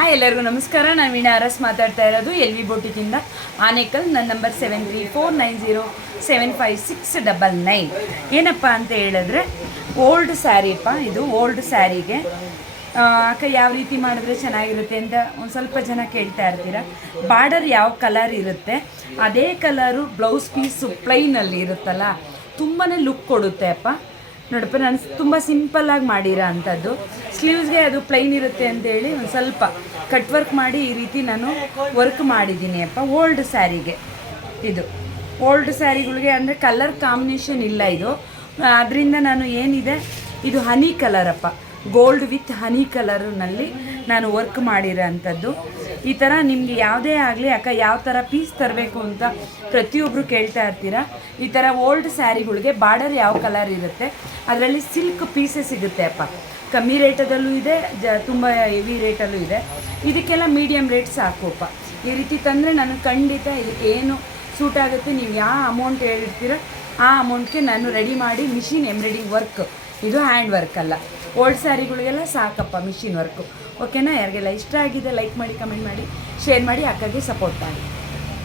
ಎಲ್ಲರಿಗೂ ನಮಸ್ಕಾರ. ನಾನು ವೀಣಾ ಅರಸ್ ಮಾತಾಡ್ತಾ ಇರೋದು ಎಲ್ ವಿ ಬೋಟಿಕಿಂದ ಆನೇಕಲ್. ನನ್ನ ನಂಬರ್ 7349075699. ಏನಪ್ಪ ಅಂತ ಹೇಳಿದ್ರೆ ಓಲ್ಡ್ ಸ್ಯಾರಿಪ್ಪ. ಇದು ಓಲ್ಡ್ ಸ್ಯಾರಿಗೆ ಅಕ್ಕ ಯಾವ ರೀತಿ ಮಾಡಿದ್ರೆ ಚೆನ್ನಾಗಿರುತ್ತೆ ಅಂತ ಒಂದು ಸ್ವಲ್ಪ ಜನ ಕೇಳ್ತಾ ಇರ್ತೀರ. ಬಾರ್ಡರ್ ಯಾವ ಕಲರ್ ಇರುತ್ತೆ ಅದೇ ಕಲರು ಬ್ಲೌಸ್ ಪೀಸು ಪ್ಲೈನಲ್ಲಿ ಇರುತ್ತಲ್ಲ, ತುಂಬಾ ಲುಕ್ ಕೊಡುತ್ತೆ ಅಪ್ಪ. ನೋಡಪ್ಪ, ನಾನು ತುಂಬ ಸಿಂಪಲ್ಲಾಗಿ ಮಾಡಿರೋ ಅಂಥದ್ದು. ಸ್ಲೀವ್ಸ್ಗೆ ಅದು ಪ್ಲೈನ್ ಇರುತ್ತೆ ಅಂತೇಳಿ ಒಂದು ಸ್ವಲ್ಪ ಕಟ್ ವರ್ಕ್ ಮಾಡಿ ಈ ರೀತಿ ನಾನು ವರ್ಕ್ ಮಾಡಿದ್ದೀನಿ ಅಪ್ಪ. ಓಲ್ಡ್ ಸ್ಯಾರಿಗೆ ಇದು ಓಲ್ಡ್ ಸ್ಯಾರಿಗಳಿಗೆ ಅಂದರೆ ಕಲರ್ ಕಾಂಬಿನೇಷನ್ ಇಲ್ಲ ಇದು. ಅದರಿಂದ ನಾನು ಏನಿದೆ ಇದು ಹನಿ ಕಲರಪ್ಪ, ಗೋಲ್ಡ್ ವಿತ್ ಹನಿ ಕಲರ್ನಲ್ಲಿ ನಾನು ವರ್ಕ್ ಮಾಡಿರೋ ಅಂಥದ್ದು. ಈ ಥರ ನಿಮಗೆ ಯಾವುದೇ ಆಗಲಿ ಅಕ್ಕ ಯಾವ ಥರ ಪೀಸ್ ತರಬೇಕು ಅಂತ ಪ್ರತಿಯೊಬ್ಬರು ಕೇಳ್ತಾ ಇರ್ತೀರ. ಈ ಥರ ಓಲ್ಡ್ ಸ್ಯಾರಿಗಳಿಗೆ ಬಾರ್ಡರ್ ಯಾವ ಕಲರ್ ಇರುತ್ತೆ ಅದರಲ್ಲಿ ಸಿಲ್ಕ್ ಪೀಸೇ ಸಿಗುತ್ತೆ ಅಪ್ಪ. ಕಮ್ಮಿ ರೇಟದಲ್ಲೂ ಇದೆ, ತುಂಬ ಹೆವಿ ರೇಟಲ್ಲೂ ಇದೆ. ಇದಕ್ಕೆಲ್ಲ ಮೀಡಿಯಮ್ ರೇಟ್ ಸಾಕುಪ್ಪ. ಈ ರೀತಿ ತಂದರೆ ನಾನು ಖಂಡಿತ ಇದಕ್ಕೆ ಏನು ಸೂಟ್ ಆಗುತ್ತೆ, ನೀವು ಯಾವ ಅಮೌಂಟ್ ಹೇಳಿರ್ತೀರೋ ಆ ಅಮೌಂಟ್ಗೆ ನಾನು ರೆಡಿ ಮಾಡಿ ಮಿಷಿನ್ ಎಂಬ್ರಾಯ್ಡಿಂಗ್ ವರ್ಕ್, ಇದು ಹ್ಯಾಂಡ್ ವರ್ಕ್ ಅಲ್ಲ. ಓಲ್ಡ್ ಸ್ಯಾರಿಗಳಿಗೆಲ್ಲ ಸಾಕಪ್ಪ ಮಿಷಿನ್ ವರ್ಕು. ಓಕೆನಾ? ಯಾರಿಗೆಲ್ಲ ಇಷ್ಟ ಆಗಿದೆ ಲೈಕ್ ಮಾಡಿ, ಕಮೆಂಟ್ ಮಾಡಿ, ಶೇರ್ ಮಾಡಿ, ಅಕ್ಕಗೆ ಸಪೋರ್ಟ್ ಮಾಡಿ.